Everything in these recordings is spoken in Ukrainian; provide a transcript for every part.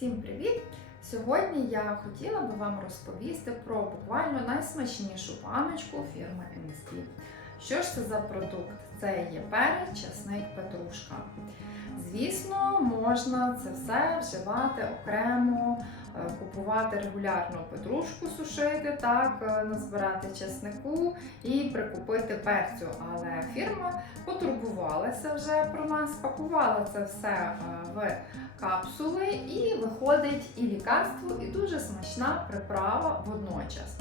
Всім привіт! Сьогодні я хотіла би вам розповісти про буквально найсмачнішу паночку фірми MSD. Що ж це за продукт? Це є перець, петрушка. Звісно, можна це все вживати окремо, е, купувати регулярно петрушку, сушити, так, е, назбирати чеснику і прикупити перцю. Але фірма потурбувалася вже про нас, пакувала це все е, в капсули і виходить і лікарство, і дуже смачна приправа водночас.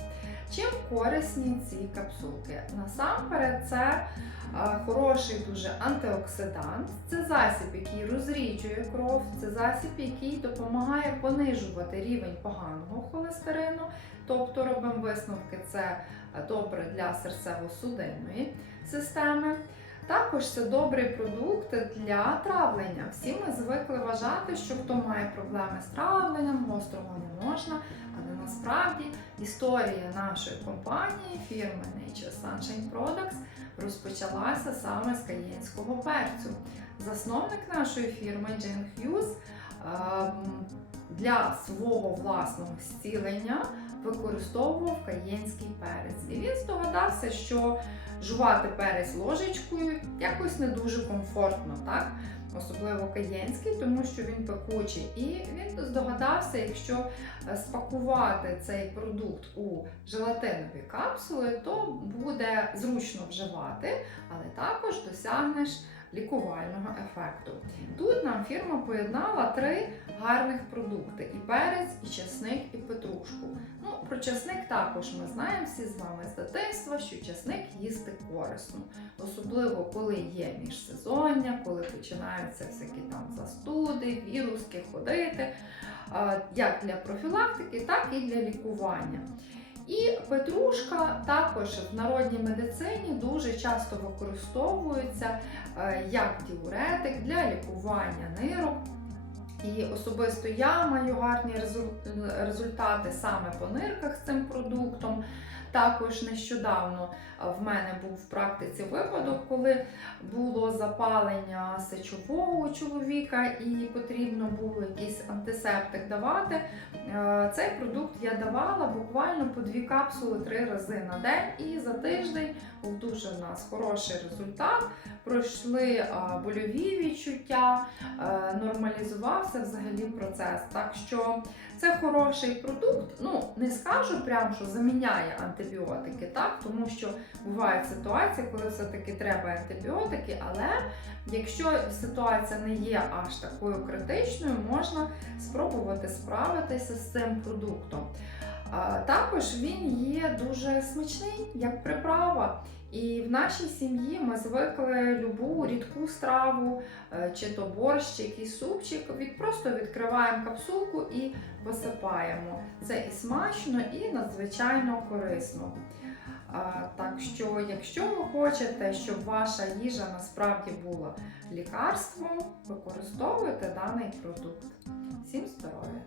Чим корисні ці капсулки? Насамперед, це е, хороший дуже антиоксидант, це засіб, який розріджує кров, це засіб, який допомагає понижувати рівень поганого холестерину, тобто робимо висновки, це е, добре для серцево-судинної системи. Також це добрий продукт для травлення. Всі ми звикли вважати, що хто має проблеми з травленням, гострого не можна. Але насправді історія нашої компанії, фірми Nature Sunshine Products, розпочалася саме з каєнського перцю. Засновник нашої фірми Джин Х'юз ем, для свого власного зцілення використовував каєнський перець. І він здогадався, що жувати перець ложечкою якось не дуже комфортно, так? Особливо каєнський, тому що він пекучий. І він здогадався, якщо е, спакувати цей продукт у желатинові капсули, то буде зручно вживати, але також досягнеш лікувального ефекту. Тут нам фірма поєднала три гарних продукти: і перець, і часник, і петрушку. Часник також ми знаємо всі з вами з дитинства, що часник їсти корисно, особливо коли є міжсезоння, коли починаються всякі там застуди, віруски ходити, як для профілактики, так і для лікування. І петрушка також в народній медицині дуже часто використовується е, як діуретик для лікування нирок. І особисто я маю гарні результати саме по нирках з цим продуктом. Також нещодавно в мене був в практиці випадок, коли було запалення сечового у чоловіка і потрібно було якийсь антисептик давати. Е, Цей продукт я давала буквально по дві капсули три рази на день, і за тиждень був дуже в нас хороший результат. Пройшли больові відчуття, е, нормалізувався взагалі процес. Так що це хороший продукт. Ну не скажу прям, що заміняє антибіотики, так тому що бувають ситуації, коли все-таки треба антибіотики, але якщо ситуація не є аж такою критичною, можна спробувати справитися з цим продуктом. Також він є дуже смачний, як приправа. І в нашій сім'ї ми звикли любу рідку страву, е, чи то борщ, чи якийсь супчик, від, просто відкриваємо капсулку і висипаємо. Це і смачно, і надзвичайно корисно. Так що, якщо ви хочете, щоб ваша їжа насправді була лікарством, використовуйте даний продукт. Всім здоров'я!